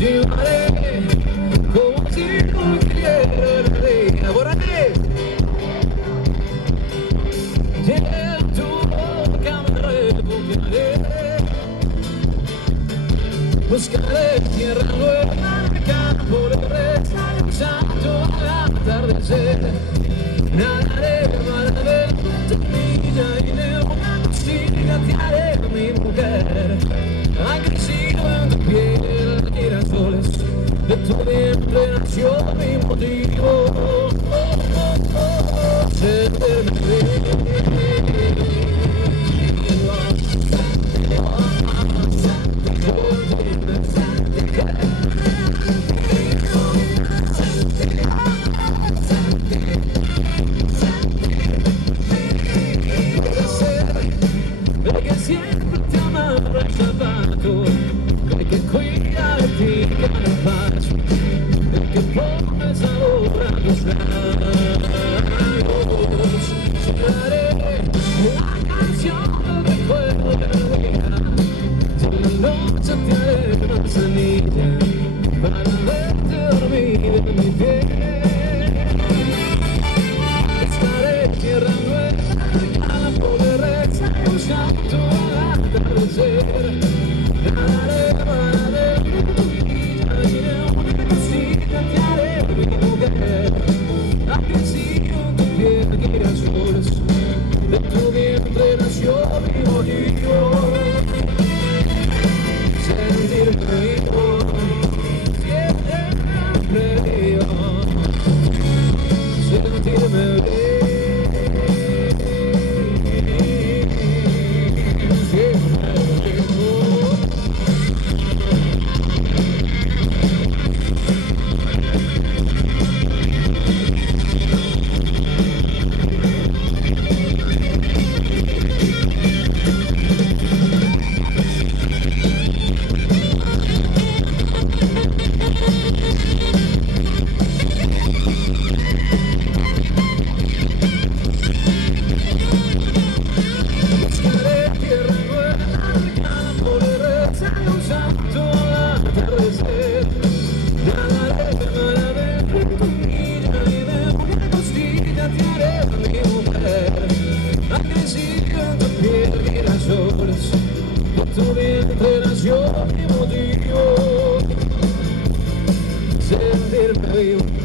llevaré como si cumpliera la reina. Por ahí. Y en tu boca me refugiaré. Buscaré tierra nueva en el campo de reza y un salto al atardecer. Nadaré mar del ventanilla y de una cocina te haré mi mujer. Han crecido en tu piel girasoles, de tu vientre nació mi motivo. Sentirme perché siempre ti amarra il zapato, perché qui a ti cada paso, perché pone sabor a tus labios. Cerraré la canción del recuerdo de la vida, si la noche te haré manzanilla para verte dormir en mi piel. Estaré tierra nueva en campo de reza y un salto al atardecer. Nadaré para ver tu vida y de una cosita te haré mi mujer. Ha crecido tu piel girasoles, de tu vientre nació mi motivo. Sentirme vivo, siempre vivo. Sentirme vivo. Tu vientre nació mi motivo, sentirme vivo.